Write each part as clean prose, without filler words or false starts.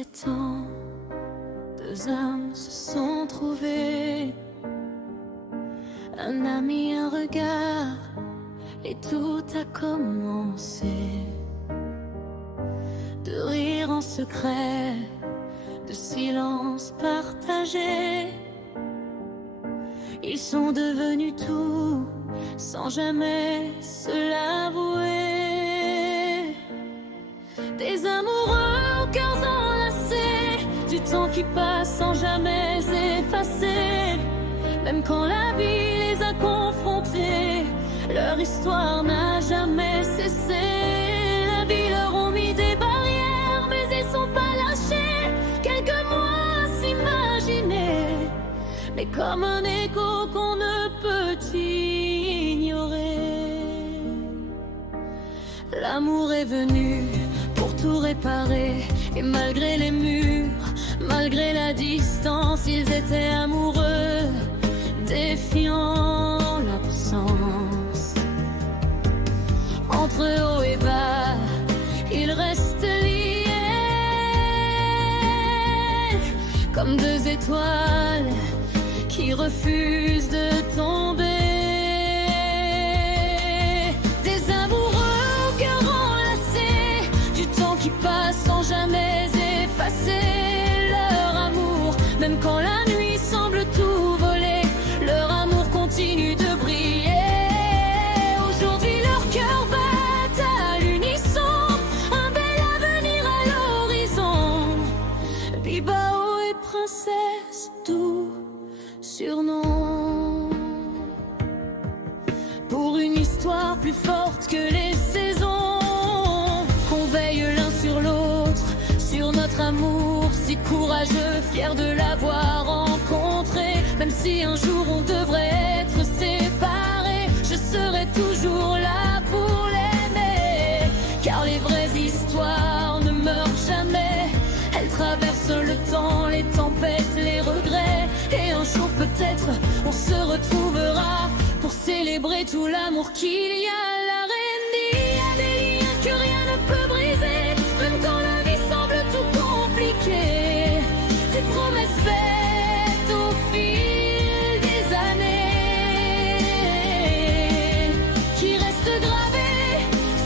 17 ans, deux âmes se sont trouvées. Un ami, un regard, et tout a commencé. De rire en secret, de silence partagé. Ils sont devenus tout, sans jamais se l'avouer. Des amoureux aux cœurs enlacés, du temps qui passe sans jamais effacer. Même quand la vie les a confrontés, leur histoire n'a jamais cessé. La vie leur a mis des barrières, mais ils sont pas lâchés. Quelques mois à s'imaginer, mais comme un écho qu'on ne peut ignorer. L'amour est venu pour tout réparer, et malgré les murs, malgré la distance, ils étaient amoureux, défiant l'absence. Entre haut et bas, ils restent liés, comme deux étoiles qui refusent de tomber. Des amoureux au cœur enlacé, du temps qui passe sans jamais effacer. Leur amour, même quand la nuit semble tout voler, leur amour continue de briller. Aujourd'hui leur cœur bat à l'unisson, un bel avenir à l'horizon. Bibao et princesse, tout surnom. Pour une histoire plus forte que les saisons, qu'on veille l'un sur l'autre, sur notre amour si courageux, fier de l'avoir rencontré. Même si un jour on devrait être séparés, je serai toujours là pour l'aimer. Car les vraies histoires ne meurent jamais, elles traversent le temps, les tempêtes, les regrets. Et un jour peut-être on se retrouvera pour célébrer tout l'amour qu'il y a. La reine dit, il y a des liens que rien ne peut briser, même quand la vie semble tout compliquée. Des promesses faites au fil des années, qui restent gravées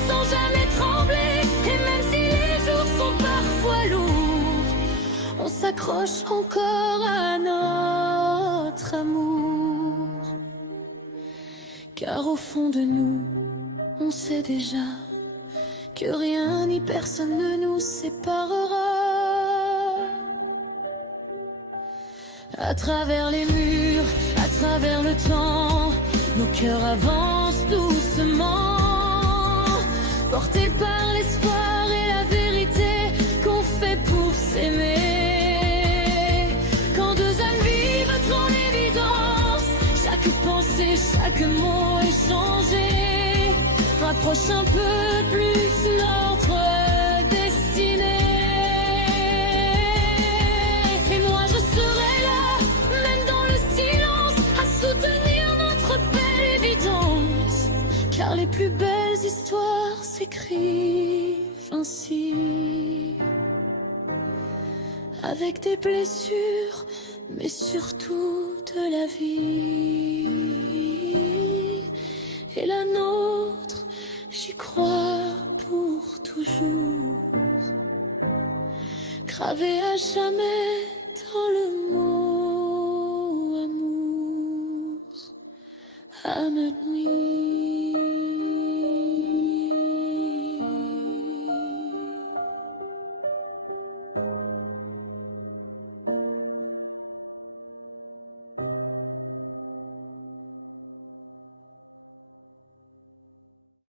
sans jamais trembler. Et même si les jours sont parfois lourds, on s'accroche encore à notre amour. Car au fond de nous, on sait déjà que rien ni personne ne nous séparera. À travers les murs, à travers le temps, nos cœurs avancent doucement, portés par l'espoir et la vérité qu'on fait pour s'aimer. Quand deux âmes vivent dans l'évidence, chaque pensée, chaque mot échangé rapproche un peu plus notre destinée. Et moi je serai là, même dans le silence, à soutenir notre belle évidence. Car les plus belles histoires s'écrivent ainsi, avec des blessures, mais surtout de la vie. Et la nôtre, j'y crois pour toujours, gravée à jamais dans le mot amour. Amen.